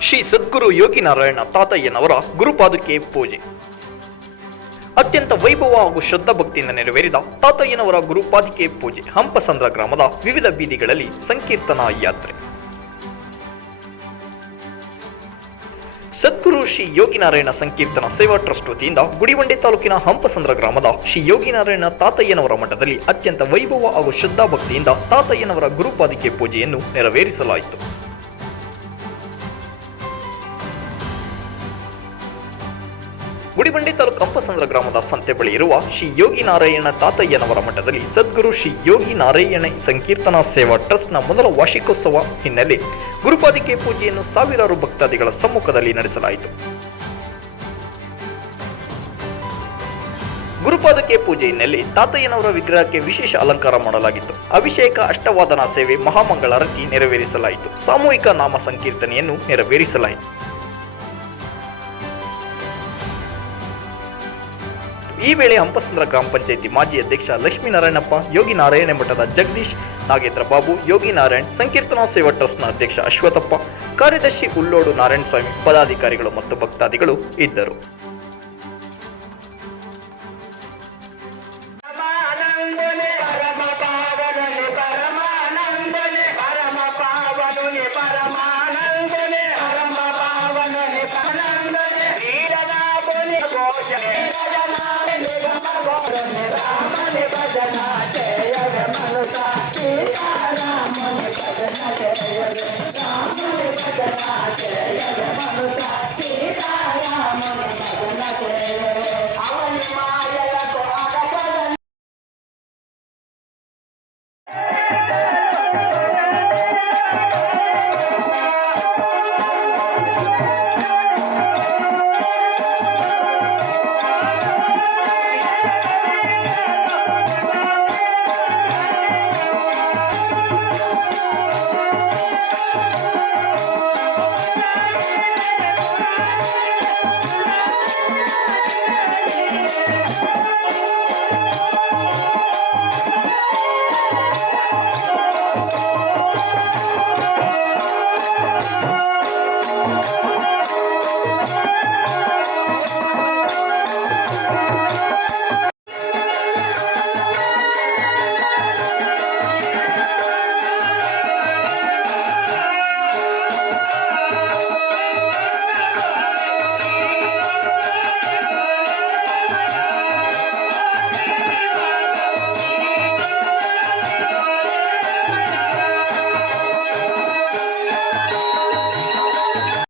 ಶ್ರೀ ಸದ್ಗುರು ಯೋಗಿ ಯೋಗಿನಾರಾಯಣ ತಾತಯ್ಯನವರ ಗುರುಪಾದುಕೆ ಪೂಜೆ. ಅತ್ಯಂತ ವೈಭವ ಹಾಗೂ ಶ್ರದ್ಧಾ ಭಕ್ತಿಯಿಂದ ನೆರವೇರಿದ ತಾತಯ್ಯನವರ ಗುರುಪಾದಿಕೆ ಪೂಜೆ ಹಂಪಸಂದ್ರ ಗ್ರಾಮದ ವಿವಿಧ ಬೀದಿಗಳಲ್ಲಿ ಸಂಕೀರ್ತನಾ ಯಾತ್ರೆ. ಸದ್ಗುರು ಶ್ರೀ ಯೋಗಿನಾರಾಯಣ ಸಂಕೀರ್ತನ ಸೇವಾ ಟ್ರಸ್ಟ್ ವತಿಯಿಂದ ಗುಡಿಬಂಡೆ ತಾಲೂಕಿನ ಹಂಪಸಂದ್ರ ಗ್ರಾಮದ ಶ್ರೀ ಯೋಗಿನಾರಾಯಣ ತಾತಯ್ಯನವರ ಮಠದಲ್ಲಿ ಅತ್ಯಂತ ವೈಭವ ಹಾಗೂ ಶ್ರದ್ಧಾ ಭಕ್ತಿಯಿಂದ ತಾತಯ್ಯನವರ ಗುರುಪಾದಿಕೆ ಪೂಜೆಯನ್ನು ನೆರವೇರಿಸಲಾಯಿತು. ಗುಡಿಬಂಡೆ ತಾಲೂಕು ಕಂಪಸಂದ್ರ ಗ್ರಾಮದ ಸಂತೆ ಬಳಿ ಇರುವ ಶ್ರೀ ಯೋಗಿ ನಾರಾಯಣ ತಾತಯ್ಯನವರ ಮಠದಲ್ಲಿ ಸದ್ಗುರು ಶ್ರೀ ಯೋಗಿ ನಾರಾಯಣ ಸಂಕೀರ್ತನಾ ಸೇವಾ ಟ್ರಸ್ಟ್ನ ಮೊದಲ ವಾರ್ಷಿಕೋತ್ಸವ ಹಿನ್ನೆಲೆ ಗುರುಪಾದಿಕೆ ಪೂಜೆಯನ್ನು ಸಾವಿರಾರು ಭಕ್ತಾದಿಗಳ ಸಮ್ಮುಖದಲ್ಲಿ ನಡೆಸಲಾಯಿತು. ಗುರುಪಾದಕೆ ಪೂಜೆ ಹಿನ್ನೆಲೆ ತಾತಯ್ಯನವರ ವಿಗ್ರಹಕ್ಕೆ ವಿಶೇಷ ಅಲಂಕಾರ ಮಾಡಲಾಗಿತ್ತು. ಅಭಿಷೇಕ, ಅಷ್ಟವಾದನ ಸೇವೆ ಮಹಾಮಂಗಳಾರತಿ ನೆರವೇರಿಸಲಾಯಿತು. ಸಾಮೂಹಿಕ ನಾಮ ಸಂಕೀರ್ತನೆಯನ್ನು ನೆರವೇರಿಸಲಾಯಿತು. ಈ ವೇಳೆ ಹಂಪಸಂದ್ರ ಗ್ರಾಮ ಪಂಚಾಯಿತಿ ಮಾಜಿ ಅಧ್ಯಕ್ಷ ಲಕ್ಷ್ಮೀನಾರಾಯಣಪ್ಪ ಯೋಗಿ ನಾರಾಯಣ ಮಠದ ಜಗದೀಶ್, ನಾಗೇಂದ್ರ ಬಾಬು, ಯೋಗಿ ನಾರಾಯಣ್, ಸಂಕೀರ್ತನಾ ಸೇವಾ ಟ್ರಸ್ಟ್ನ ಅಧ್ಯಕ್ಷ ಅಶ್ವಥಪ್ಪ, ಕಾರ್ಯದರ್ಶಿ ಉಲ್ಲೋಡು ನಾರಾಯಣ ಸ್ವಾಮಿ ಪದಾಧಿಕಾರಿಗಳು ಮತ್ತು ಭಕ್ತಾದಿಗಳು ಇದ್ದರು. Yeah.